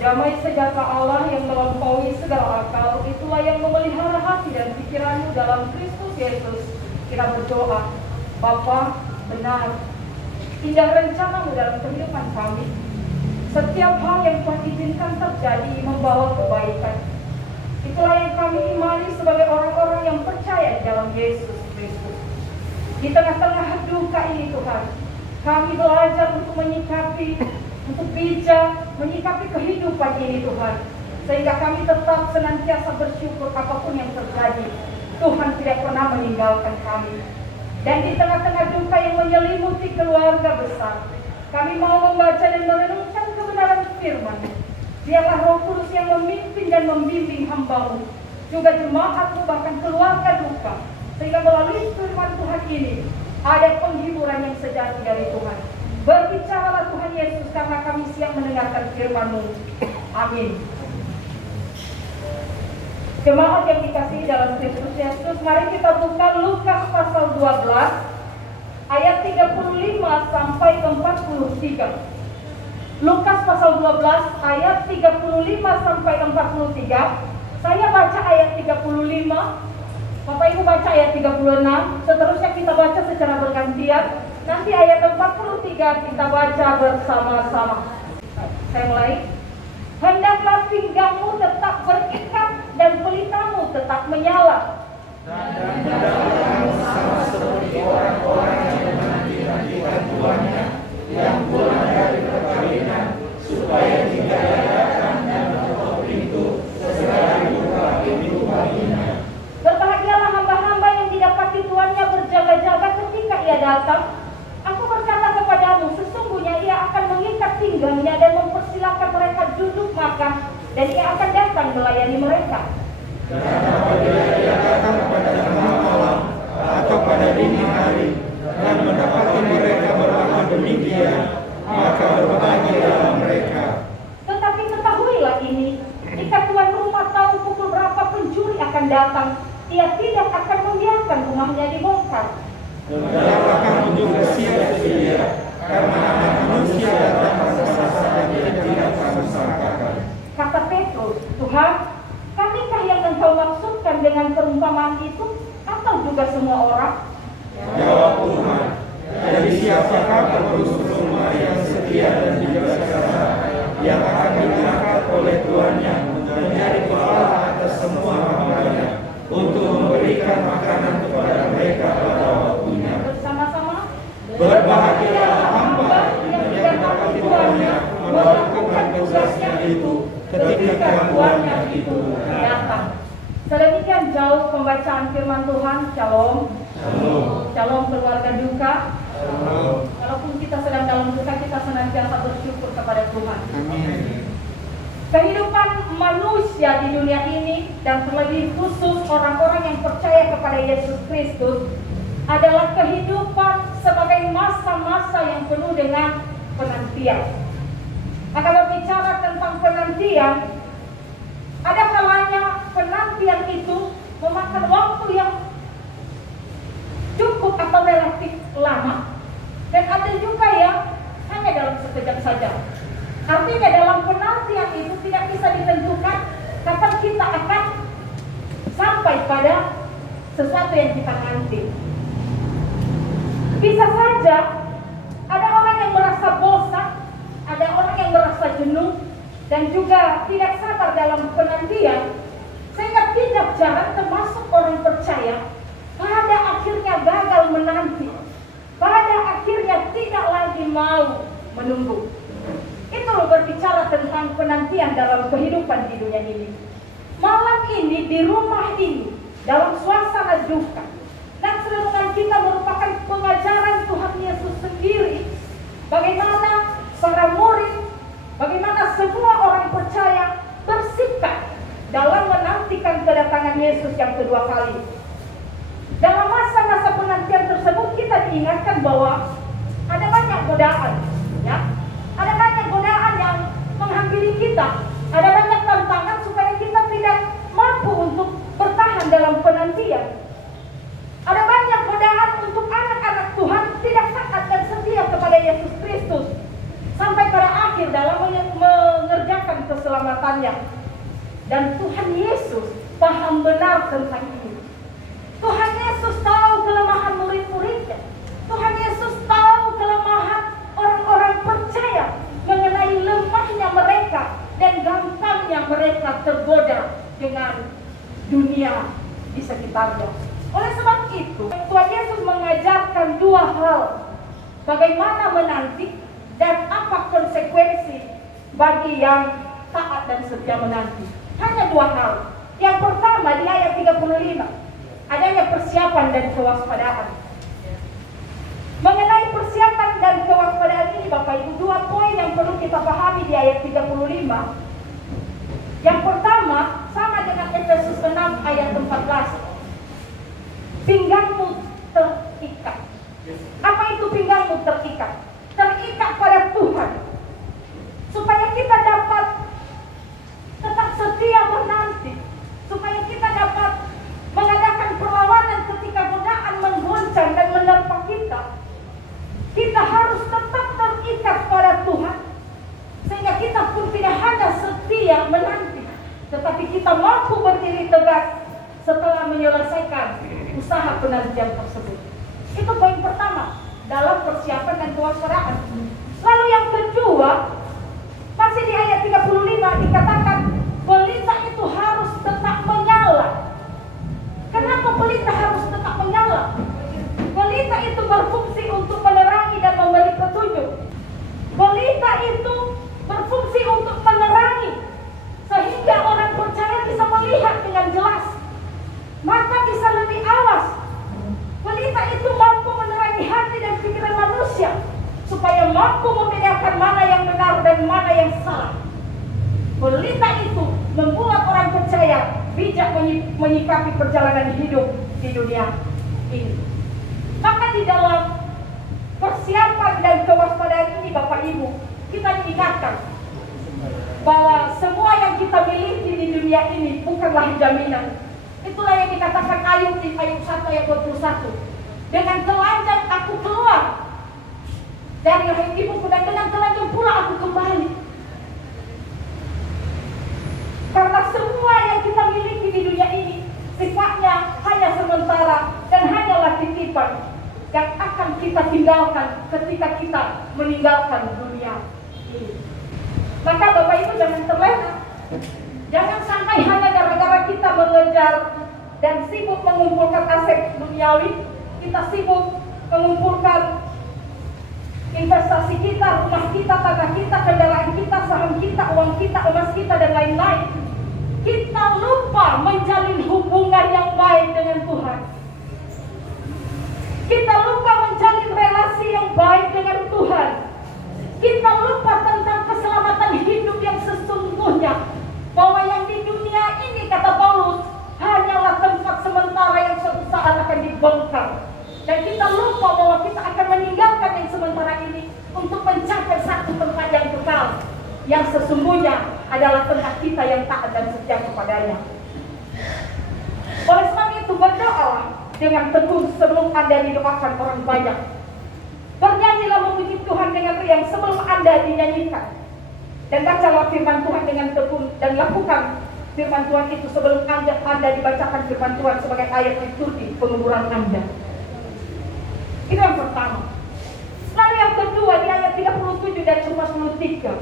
Damai sejahtera Allah yang melampaui segala akal, itulah yang memelihara hati dan pikiranmu dalam Kristus Yesus. Kita berdoa, Bapa, benar, indah rencanamu dalam kehidupan kami. Setiap hal yang Tuhan izinkan terjadi membawa kebaikan. Itulah yang kami imani sebagai orang-orang yang percaya di dalam Yesus Kristus. Di tengah-tengah duka ini Tuhan, kami belajar untuk menyikapi, untuk bijak, menyikapi kehidupan ini Tuhan. Sehingga kami tetap senantiasa bersyukur apapun yang terjadi. Tuhan tidak pernah meninggalkan kami. Dan di tengah-tengah duka yang menyelimuti keluarga besar, kami mau membaca dan merenungkan kebenaran firman. Biarlah Roh Kudus yang memimpin dan membimbing hamba-Mu, juga jemaat-Mu, bahkan keluarga duka, sehingga melalui firman Tuhan ini ada penghiburan yang sejati dari Tuhan. Berbicaralah Tuhan Yesus, karena kami siap mendengarkan firman-Mu. Amin. Jemaat yang dikasihi dalam Kristus Yesus, mari kita buka Lukas pasal 12 ayat 35 sampai 43. Lukas pasal 12 ayat 35 sampai 43. Saya baca ayat 35, Bapak Ibu baca ayat 36, seterusnya kita baca secara bergantian. Nanti ayat 43 kita baca bersama-sama. Saya mulai. Hendaklah pinggangmu tetap berikat dan pelitamu tetap menyala. Dan hendaklah sama seperti orang-orang yang menanti-nantikan tuannya yang pulang dari perkawinan, supaya tidak datang dan mengetuk pintu sesekali buka pintu baginya. Berbahagialah hamba-hamba yang didapati tuannya berjaga-jaga ketika ia datang. Aku berkata kepadamu, sesungguhnya ia akan mengikat pinggangnya dan mempersilahkan mereka duduk makan, dan ia akan datang melayani mereka. Dan apabila ia datang pada tengah malam atau pada dini hari dan mendapati mereka berlakukan demikian, maka berbahagialah mereka. Tetapi ketahuilah ini, jika tuan rumah tahu pukul berapa pencuri akan datang, ia tidak akan membiarkan rumahnya dibongkar. Hendaklah juga siap-siap, karena Anak Manusia datang pada saat yang tidak kamu sangkakan. Kata Petrus, Tuhan, kamikah yang Engkau maksudkan dengan perumpamaan itu, atau juga semua orang? Jawab Tuhan, jadi siapakah penerus rumah yang setia dan bijaksana, yang akan diangkat oleh tuannya menjadi kepala atas semua hambanya, untuk memberikan makanan kepada mereka pada waktunya. Bersama-sama, Berbahagialah hamba yang didapati tuannya melakukan tugasnya itu ketika tuannya itu datang. Sedemikian jauh pembacaan firman Tuhan. Shalom. Shalom. Shalom keluarga duka. Shalom. Walaupun kita sedang dalam duka, kita senantiasa bersyukur kepada Tuhan. Amin. Kehidupan manusia di dunia ini, dan terlebih khusus orang-orang yang percaya kepada Yesus Kristus, adalah kehidupan sebagai masa-masa yang penuh dengan penantian. Akan berbicara tentang penantian, ada kalanya penantian itu memakan waktu yang cukup atau relatif lama, dan ada juga yang hanya dalam sekejap saja. Artinya dalam penantian itu tidak bisa ditentukan kapan kita akan sampai pada sesuatu yang kita nanti. Bisa saja ada orang yang merasa bosan, ada orang yang merasa jenuh, dan juga tidak sabar dalam penantian, sehingga tidak jarang termasuk orang percaya pada akhirnya gagal menanti, pada akhirnya tidak lagi mau menunggu. Itu berbicara tentang penantian dalam kehidupan di dunia ini. Malam ini, di rumah ini, dalam suasana duka, dan renungan kita merupakan pengajaran Tuhan Yesus sendiri, bagaimana para murid, bagaimana semua orang percaya bersikap dalam menantikan kedatangan Yesus yang kedua kali. Dalam masa-masa penantian tersebut kita diingatkan bahwa ada banyak godaan, ya. Ada banyak godaan yang menghampiri kita. Ada banyak tantangan supaya kita tidak mampu untuk bertahan dalam penantian. Ada banyak godaan untuk anak-anak Tuhan tidak taat dan setia kepada Yesus Kristus sampai pada akhir dalam mengerjakan keselamatan. kelemahannya. Dan Tuhan Yesus paham benar tentang ini. Tuhan Yesus tahu kelemahan murid-muridnya. Tuhan Yesus tahu kelemahan orang-orang percaya mengenai lemahnya mereka dan gampangnya mereka tergoda dengan dunia di sekitarnya. Oleh sebab itu, Tuhan Yesus mengajarkan dua hal. Bagaimana menanti dan apa konsekuensi bagi yang taat dan setia menanti. Hanya dua hal. Yang pertama di ayat 35, adanya persiapan dan kewaspadaan. Mengenai persiapan dan kewaspadaan ini Bapak Ibu, dua poin yang perlu kita pahami di ayat 35. Yang pertama sama dengan Efesus 6 ayat 14. Pinggangmu terikat. Apa itu pinggangmu terikat? Terikat pada Tuhan. Supaya kita dapat tetap setia menanti. Supaya kita dapat mengadakan perlawanan ketika godaan menggoncang dan menerpa kita. Kita harus tetap terikat pada Tuhan. Sehingga kita pun tidak hanya setia menanti, tetapi kita mampu berdiri tegak setelah menyelesaikan usaha penantian tersebut. Itu poin pertama dalam persiapan dan kewaspadaan. Lalu yang kedua, masih di ayat 35 dikatakan pelita itu harus tetap menyala. Kenapa pelita harus tetap menyala? Pelita itu berfungsi untuk menerangi dan memberi petunjuk. Pelita itu berfungsi untuk menerangi sehingga orang percaya bisa melihat dengan jelas, mata bisa lebih awas. Pelita itu mampu menerangi hati dan pikiran manusia supaya mampu membedakan mana yang benar dan mana yang salah. Pelita itu membuat orang percaya bijak menyikapi perjalanan hidup di dunia ini. Maka di dalam persiapan dan kewaspadaan ini Bapak Ibu, kita diingatkan bahwa semua yang kita miliki di dunia ini bukanlah jaminan. Itulah yang dikatakan Ayub di Ayub 1 ayat 21. Dengan telanjang aku keluar dari rahim ibuku dan dengan telanjang pula aku kembali. Karena semua yang kita miliki di dunia ini sifatnya hanya sementara dan hanyalah titipan yang akan kita tinggalkan ketika kita meninggalkan dunia ini. Maka Bapak Ibu jangan terlena. Jangan sampai hanya gara-gara kita mengejar dan sibuk mengumpulkan aset duniawi, kita sibuk mengumpulkan investasi kita, rumah kita, tanah kita, kendaraan kita, saham kita, uang kita, emas kita, dan lain-lain. Kita lupa menjalin hubungan yang baik dengan Tuhan. Kita lupa menjalin relasi yang baik dengan Tuhan. Kita lupa tentang keselamatan hidup yang sesungguhnya. Bahwa yang di dunia ini, kata Paulus, hanyalah tempat sementara yang suatu saat akan dibongkar. Dan kita lupa bahwa kita akan meninggalkan yang sementara ini untuk mencapai satu tempat yang kekal, yang sesungguhnya adalah tempat kita yang taat dan setia kepadanya. Oleh sebab itu, berdoalah dengan tekun sebelum Anda didoakan orang banyak. Bernyanyilah memuji Tuhan dengan riang sebelum Anda dinyanyikan. Dan bacalah firman Tuhan dengan tekun dan lakukan firman Tuhan itu sebelum Anda dibacakan firman Tuhan sebagai ayat liturgi penguburan Anda. Itu yang pertama. Lalu yang kedua di ayat 37 dan 53.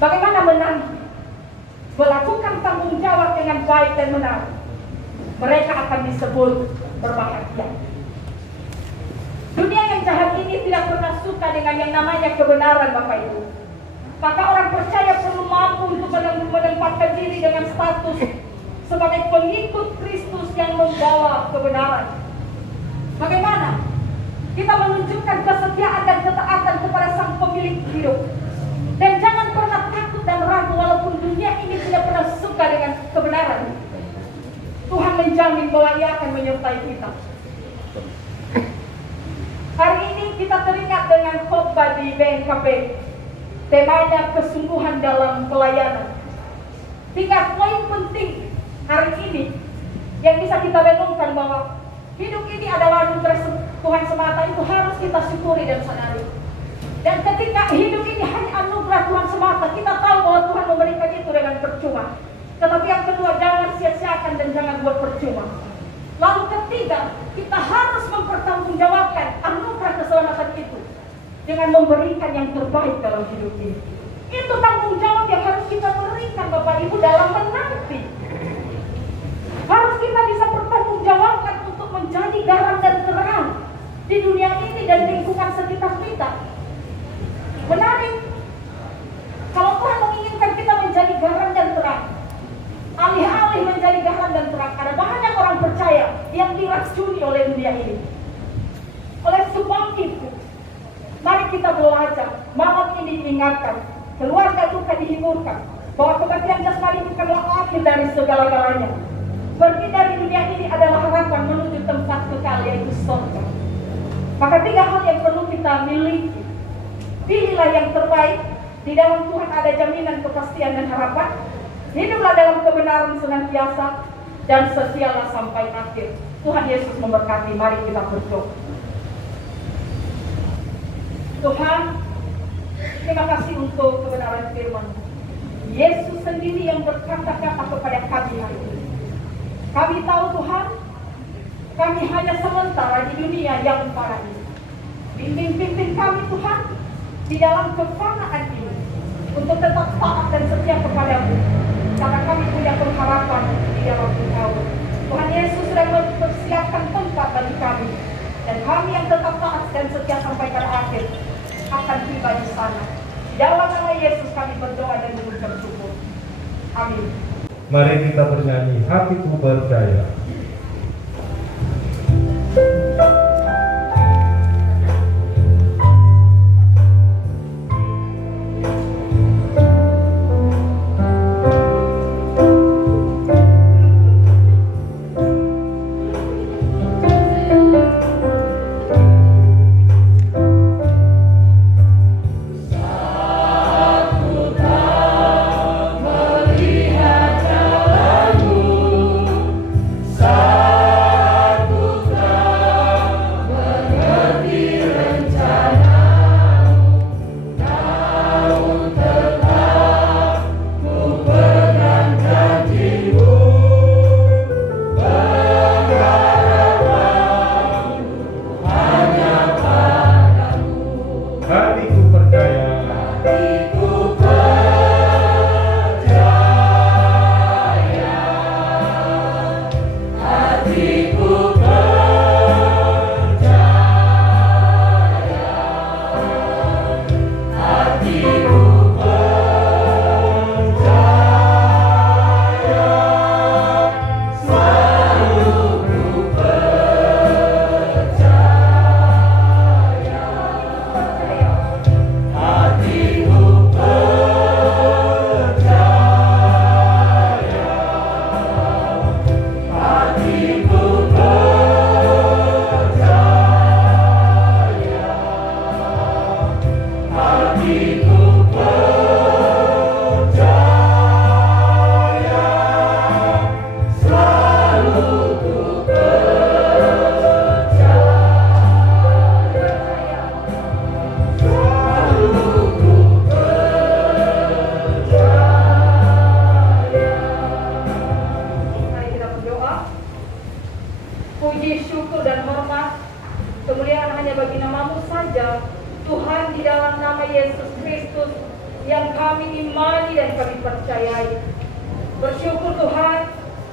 Bagaimana menanti? Melakukan tanggung jawab dengan baik dan benar. Mereka akan disebut berbahagia. Dunia yang jahat ini tidak pernah suka dengan yang namanya kebenaran Bapak Ibu. Maka orang percaya perlu mampu untuk menempatkan diri dengan status sebagai pengikut Kristus yang membawa kebenaran. Bagaimana? Kita menunjukkan kesetiaan dan ketaatan kepada Sang Pemilik hidup. Dan jangan pernah takut dan ragu walaupun dunia ini tidak pernah suka dengan kebenaran. Tuhan menjamin bahwa Ia akan menyertai kita. Hari ini kita teringat dengan khotbah di BNKP. Temanya kesungguhan dalam pelayanan. 3 poin penting hari ini yang bisa kita renungkan bahwa hidup ini adalah anugerah Tuhan semata, itu harus kita syukuri dan sadari. Dan ketika hidup ini hanya anugerah Tuhan semata, kita tahu bahwa Tuhan percuma. Lalu ketiga, kita harus mempertanggungjawabkan anugerah keselamatan itu dengan memberikan yang terbaik dalam hidup ini. Itu tanggung jawab yang harus kita berikan Bapak Ibu dalam menanti. Harus kita bisa bertanggungjawabkan untuk menjadi garam dan terang di dunia ini dan lingkungan sekitar kita. Menarik. Kalau Tuhan menginginkan kita menjadi garam dan terang, alih-alih menjadi garam dan terang, ada banyak orang percaya yang diracuni oleh dunia ini, oleh sebab itu. Mari kita belajar, malam ini diingatkan, keluarga duka dihiburkan, bahwa kematian jasmani bukanlah akhir dari segala-galanya. Pergi dari dunia ini adalah harapan menuju tempat kekal, yaitu surga. Maka 3 hal yang perlu kita miliki. Pilihlah yang terbaik. Di dalam Tuhan ada jaminan kepastian dan harapan. Hiduplah dalam kebenaran senantiasa dan setialah sampai akhir. Tuhan Yesus memberkati. Mari kita berdoa. Tuhan, terima kasih untuk kebenaran firman. Yesus sendiri yang berkata-kata kepada kami hari ini. Kami tahu Tuhan, kami hanya sementara di dunia yang parah ini. Bimbing kami Tuhan di dalam kefanaan ini untuk tetap taat dan setia kepadamu, karena kami punya pengharapan di dalam Engkau. Tuhan Yesus sudah mempersiapkan tempat bagi kami, dan kami yang tetap taat dan setia sampai pada akhir akan tiba di sana. Di dalam nama Yesus kami berdoa dan mengucap syukur. Amin. Mari kita bernyanyi Hatiku Percaya. Puji, syukur, dan hormat, kemuliaan hanya bagi nama-Mu saja, Tuhan, di dalam nama Yesus Kristus yang kami imani dan kami percayai. Bersyukur Tuhan,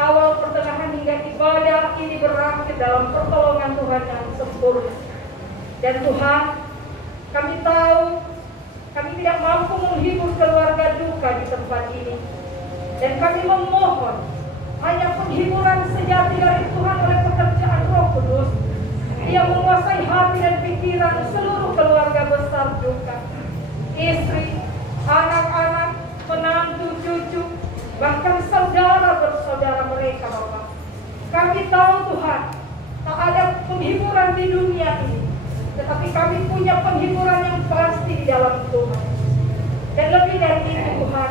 awal, pertengahan hingga ibadah ini berakhir dalam pertolongan Tuhan yang sempurna. Dan Tuhan, kami tahu kami tidak mampu menghibur keluarga duka di tempat ini. Dan kami memohon hanya penghiburan sejati dari Tuhan oleh pekerjaan Roh Kudus yang menguasai hati dan pikiran seluruh keluarga besar duka, istri, anak-anak, menantu, cucu, bahkan saudara bersaudara mereka, Bapak. Kami tahu Tuhan, tak ada penghiburan di dunia ini, tetapi kami punya penghiburan yang pasti di dalam Tuhan. Dan lebih dari itu Tuhan,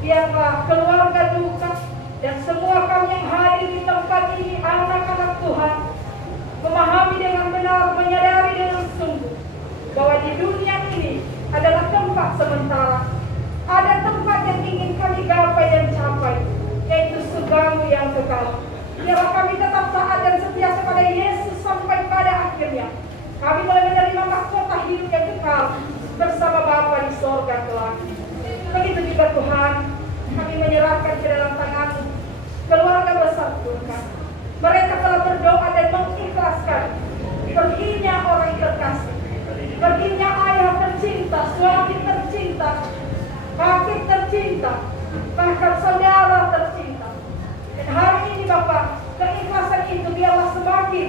biarlah keluarga duka dan semua kami yang hadir di tempat ini, anak-anak Tuhan, memahami dengan benar, menyadari dengan sungguh bahwa di dunia ini adalah tempat sementara. Ada tempat yang ingin kami gapai dan capai, yaitu surga-Mu yang kekal. Biarlah kami tetap taat dan setia kepada Yesus sampai pada akhirnya. Kami boleh menerima mahkota hidup yang kekal bersama Bapa di sorga kelak. Begitu juga Tuhan, kami menyerahkan ke dalam tangan-Mu keluarga besar Tuhan. Mereka telah berdoa dan mengikhlaskan perginya orang terkasih, perginya ayah tercinta, suami tercinta, kakek tercinta, bahkan saudara tercinta. Dan hari ini Bapak, keikhlasan itu biarlah semakin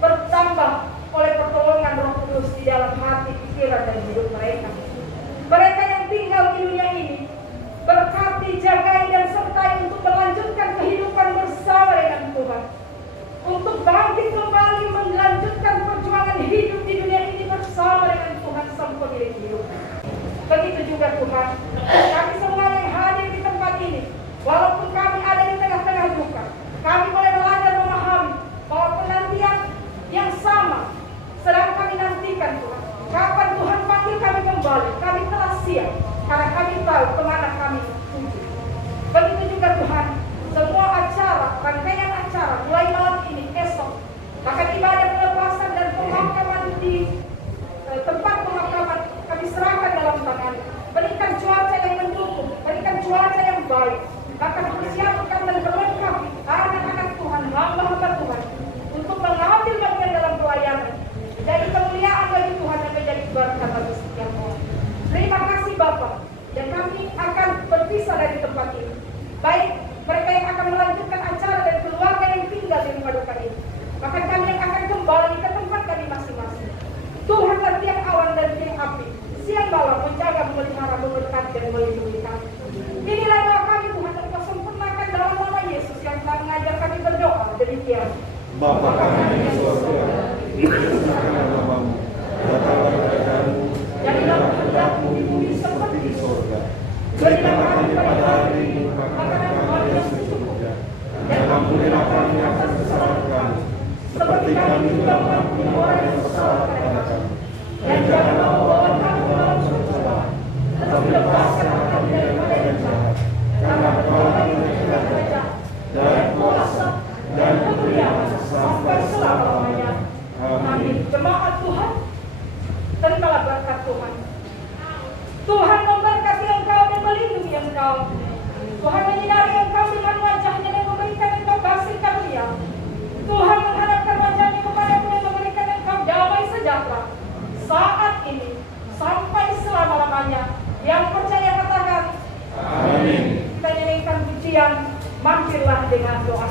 bertambah oleh pertolongan Roh Kudus di dalam hati, pikiran, dan hidup mereka. Mereka yang tinggal di dunia ini, berkati, jagai, dan sertai untuk melanjutkan kehidupan bersama dengan Tuhan. Untuk bangkit kembali melanjutkan perjuangan hidup di dunia ini bersama dengan Tuhan sampai di hidup. Begitu juga Tuhan, kami semua yang hadir di tempat ini, walaupun kami ada di tengah-tengah duka, kami boleh belajar memahami bahwa penantian yang sama sedang kami nantikan Tuhan. Kapan Tuhan panggil kami kembali, kami telah siap, karena kami tahu kemana kami tuju. Begitu juga Tuhan, semua acara, rangkaian acara, mulai malam ini, esok, bahkan ibadah pelepasan dan pemakaman di tempat pemakaman, kami serahkan dalam tangan. Berikan cuaca yang mendukung, berikan cuaca yang baik, bahkan persiapkan dan berlengkapi anak-anak Tuhan, hamba-hamba Tuhan, untuk mengambil bagian dalam pelayanan. Jadi kemuliaan bagi Tuhan dan menjadi berkat bagi setiap orang. Terima kasih Bapak, dan kami akan berpisah dari tempat ini. Baik mereka yang akan melanjutkan acara dan keluarga yang tinggal di rumah duka ini, bahkan kami yang akan kembali ke tempat kami masing-masing. Tuhanlah tiang awan dan tiang api, siang malam menjaga, memelihara, memberkati, dan melindungi kami. Inilah doa kami Tuhan, dan Kau sempurnakan dalam nama Yesus yang telah mengajar kami berdoa. Demikian. Bapa kami di surga, dikuduskanlah namamu, datanglah kerajaanmu, jadilah kehendakmu di bumi seperti di surga. Berikan kami pada hari ini makanan kami yang secukupnya, dan ampunilah kami atas kesalahan kami, seperti kami juga mengampuni orang yang bersalah kepada kami. Dan janganlah membawa kami ke dalam pencobaan, tetapi lepaskanlah kami daripada yang jahat. Karena Engkau yang kerajaan dan kuasa dan kemuliaan sampai selama-lamanya. Amin. Jemaat Tuhan, terimalah berkat Tuhan. Tuhan memberkati engkau dan melindungi engkau. Tuhan menyinari engkau dengan wajahnya dan memberikan engkau kasih karunia. Tuhan menghadapkan wajahnya kepadamu dan memberikan engkau damai sejahtera saat ini sampai selama-lamanya. Yang percaya katakan amin. Kita nyanyikan pujian, mampirlah dengan doa.